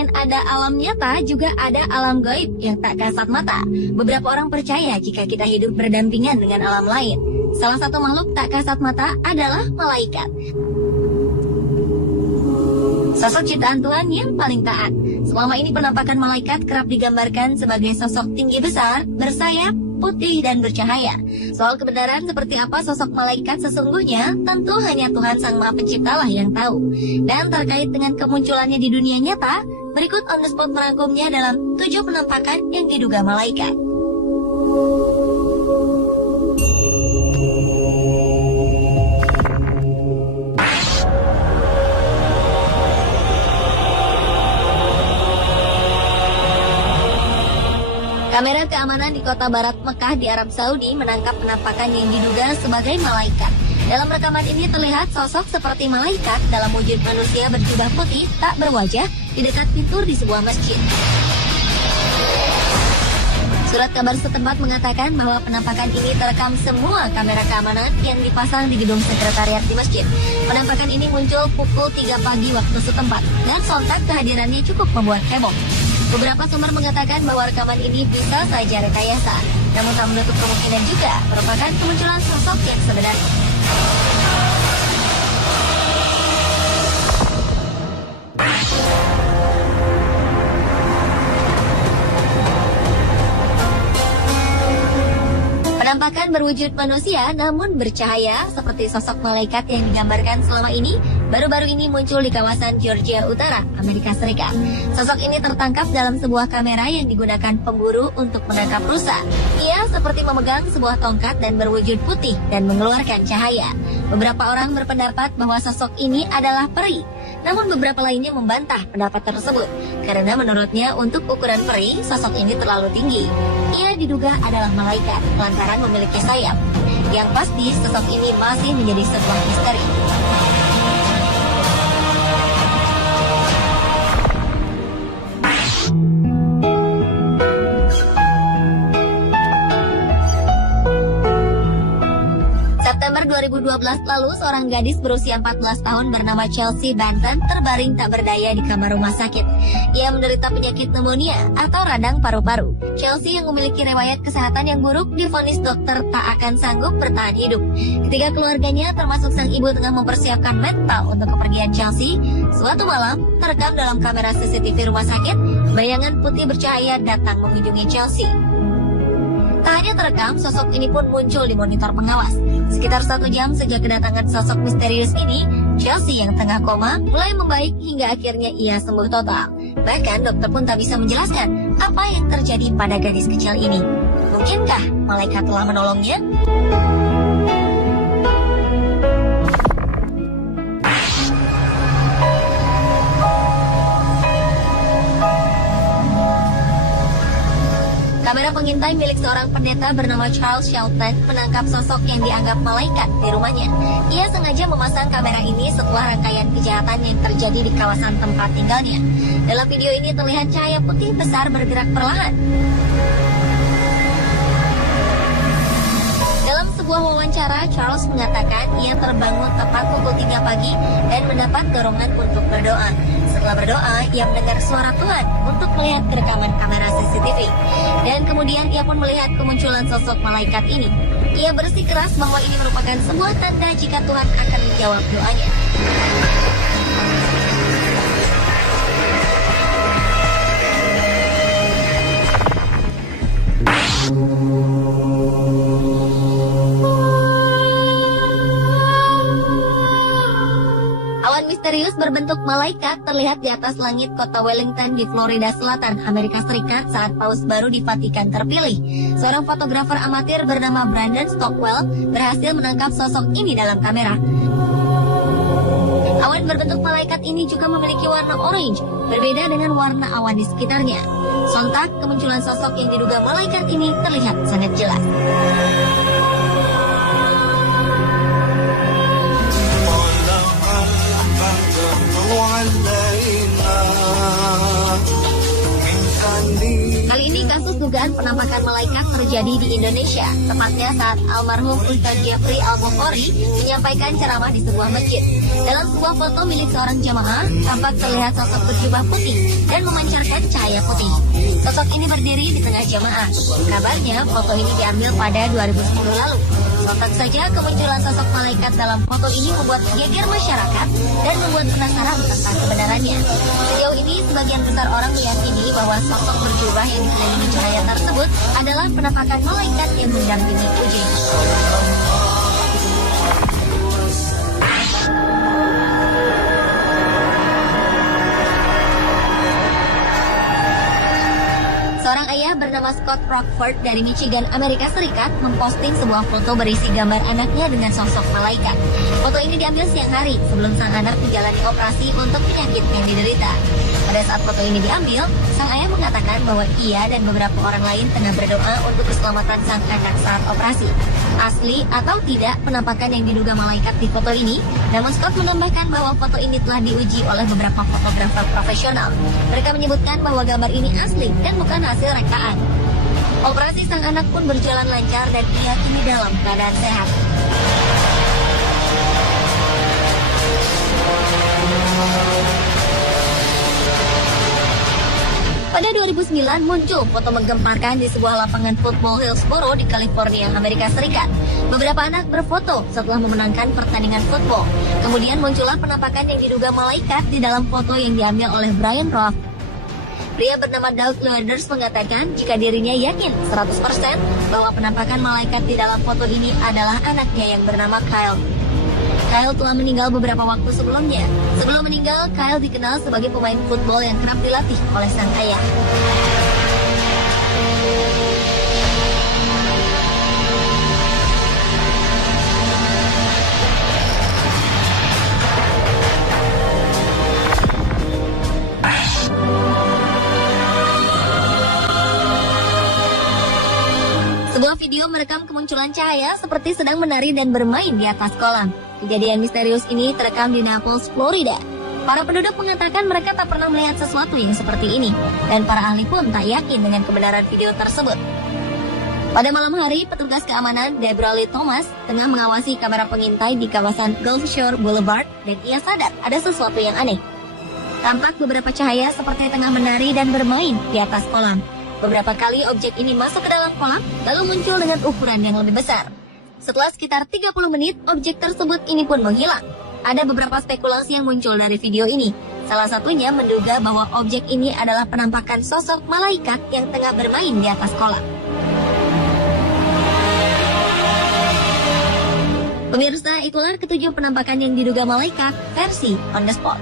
selain ada alam nyata, juga ada alam gaib yang tak kasat mata. Beberapa orang percaya jika kita hidup berdampingan dengan alam lain. Salah satu makhluk tak kasat mata adalah malaikat. Sosok ciptaan Tuhan yang paling taat. Selama ini penampakan malaikat kerap digambarkan sebagai sosok tinggi besar, bersayap, putih dan bercahaya. Soal kebenaran seperti apa sosok malaikat sesungguhnya, tentu hanya Tuhan Sang Maha Pencipta lah yang tahu. Dan terkait dengan kemunculannya di dunia nyata, berikut On The Spot merangkumnya dalam 7 penampakan yang diduga malaikat. Kamera keamanan di kota barat Mekah di Arab Saudi menangkap penampakan yang diduga sebagai malaikat. Dalam rekaman ini terlihat sosok seperti malaikat dalam wujud manusia berjubah putih tak berwajah di dekat fitur di sebuah masjid. Surat kabar setempat mengatakan bahwa penampakan ini terekam semua kamera keamanan yang dipasang di gedung sekretariat di masjid. Penampakan ini muncul pukul 3 pagi waktu setempat dan sontak kehadirannya cukup membuat heboh. Beberapa sumber mengatakan bahwa rekaman ini bisa saja rekayasa, namun tak menutup kemungkinan juga merupakan kemunculan sosok yang sebenarnya. Penampakan berwujud manusia namun bercahaya seperti sosok malaikat yang digambarkan selama ini baru-baru ini muncul di kawasan Georgia Utara, Amerika Serikat. Sosok ini tertangkap dalam sebuah kamera yang digunakan pemburu untuk menangkap rusa. Ia seperti memegang sebuah tongkat dan berwujud putih dan mengeluarkan cahaya. Beberapa orang berpendapat bahwa sosok ini adalah peri. Namun beberapa lainnya membantah pendapat tersebut karena menurutnya untuk ukuran peri, sosok ini terlalu tinggi. Ia diduga adalah malaikat lantaran memiliki sayap. Yang pasti sosok ini masih menjadi sebuah misteri. September 2012 lalu, seorang gadis berusia 14 tahun bernama Chelsea Banton terbaring tak berdaya di kamar rumah sakit. Ia menderita penyakit pneumonia atau radang paru-paru. Chelsea yang memiliki riwayat kesehatan yang buruk divonis dokter tak akan sanggup bertahan hidup. Ketika keluarganya termasuk sang ibu tengah mempersiapkan mental untuk kepergian Chelsea, suatu malam terekam dalam kamera CCTV rumah sakit, bayangan putih bercahaya datang mengunjungi Chelsea. Tak hanya terekam, sosok ini pun muncul di monitor pengawas. Sekitar 1 jam sejak kedatangan sosok misterius ini, Chelsea yang tengah koma mulai membaik hingga akhirnya ia sembuh total. Bahkan dokter pun tak bisa menjelaskan apa yang terjadi pada gadis kecil ini. Mungkinkah malaikat telah menolongnya? Kamera pengintai milik seorang pendeta bernama Charles Shelton menangkap sosok yang dianggap malaikat di rumahnya. Ia sengaja memasang kamera ini setelah rangkaian kejahatan yang terjadi di kawasan tempat tinggalnya. Dalam video ini terlihat cahaya putih besar bergerak perlahan. Dalam sebuah wawancara, Charles mengatakan ia terbangun tepat pukul 3 pagi dan mendapat dorongan untuk berdoa. Setelah berdoa, ia mendengar suara Tuhan untuk melihat rekaman kamera CCTV. Dan kemudian ia pun melihat kemunculan sosok malaikat ini. Ia bersikeras bahwa ini merupakan sebuah tanda jika Tuhan akan menjawab doanya. Awan misterius berbentuk malaikat terlihat di atas langit kota Wellington di Florida Selatan, Amerika Serikat saat paus baru di Vatikan terpilih. Seorang fotografer amatir bernama Brandon Stockwell berhasil menangkap sosok ini dalam kamera. Awan berbentuk malaikat ini juga memiliki warna orange, berbeda dengan warna awan di sekitarnya. Sontak, kemunculan sosok yang diduga malaikat ini terlihat sangat jelas. Kali ini kasus dugaan penampakan malaikat terjadi di Indonesia, tepatnya saat almarhum Ustaz Jeffrey Al-Bukhari menyampaikan ceramah di sebuah masjid. Dalam sebuah foto milik seorang jamaah, tampak terlihat sosok berjubah putih dan memancarkan cahaya putih. Sosok ini berdiri di tengah jamaah. Kabarnya foto ini diambil pada 2010 lalu. Sontak saja kemunculan sosok malaikat dalam foto ini membuat geger masyarakat dan membuat penasaran tentang kebenarannya. Sejauh ini, sebagian besar orang meyakini bahwa sosok berjubah yang dikelilingi cahaya tersebut adalah penampakan malaikat yang mendampingi Uji. Seorang ayah bernama Scott Rockford dari Michigan, Amerika Serikat memposting sebuah foto berisi gambar anaknya dengan sosok malaikat. Foto ini diambil siang hari sebelum sang anak menjalani operasi untuk penyakit yang diderita. Pada saat foto ini diambil, sang ayah mengatakan bahwa ia dan beberapa orang lain tengah berdoa untuk keselamatan sang anak saat operasi. Asli atau tidak penampakan yang diduga malaikat di foto ini, namun Scott menambahkan bahwa foto ini telah diuji oleh beberapa fotografer profesional. Mereka menyebutkan bahwa gambar ini asli dan bukan hasil rekaan. Operasi sang anak pun berjalan lancar dan ia kini dalam keadaan sehat. Pada 2009 muncul foto menggemparkan di sebuah lapangan football Hillsboro di California, Amerika Serikat. Beberapa anak berfoto setelah memenangkan pertandingan football. Kemudian muncullah penampakan yang diduga malaikat di dalam foto yang diambil oleh Brian Roth. Pria bernama Doug Loaders mengatakan jika dirinya yakin 100% bahwa penampakan malaikat di dalam foto ini adalah anaknya yang bernama Kyle. Kyle telah meninggal beberapa waktu sebelumnya. Sebelum meninggal, Kyle dikenal sebagai pemain football yang kerap dilatih oleh sang ayah. Sebuah video merekam kemunculan cahaya seperti sedang menari dan bermain di atas kolam. Kejadian misterius ini terekam di Naples, Florida. Para penduduk mengatakan mereka tak pernah melihat sesuatu yang seperti ini, dan para ahli pun tak yakin dengan kebenaran video tersebut. Pada malam hari, petugas keamanan Deborah Lee Thomas tengah mengawasi kamera pengintai di kawasan Gulf Shore Boulevard, dan ia sadar ada sesuatu yang aneh. Tampak beberapa cahaya seperti tengah menari dan bermain di atas kolam. Beberapa kali objek ini masuk ke dalam kolam, lalu muncul dengan ukuran yang lebih besar. Setelah sekitar 30 menit, objek tersebut ini pun menghilang. Ada beberapa spekulasi yang muncul dari video ini. Salah satunya menduga bahwa objek ini adalah penampakan sosok malaikat yang tengah bermain di atas kolam. Pemirsa, itulah ketujuh penampakan yang diduga malaikat versi On The Spot.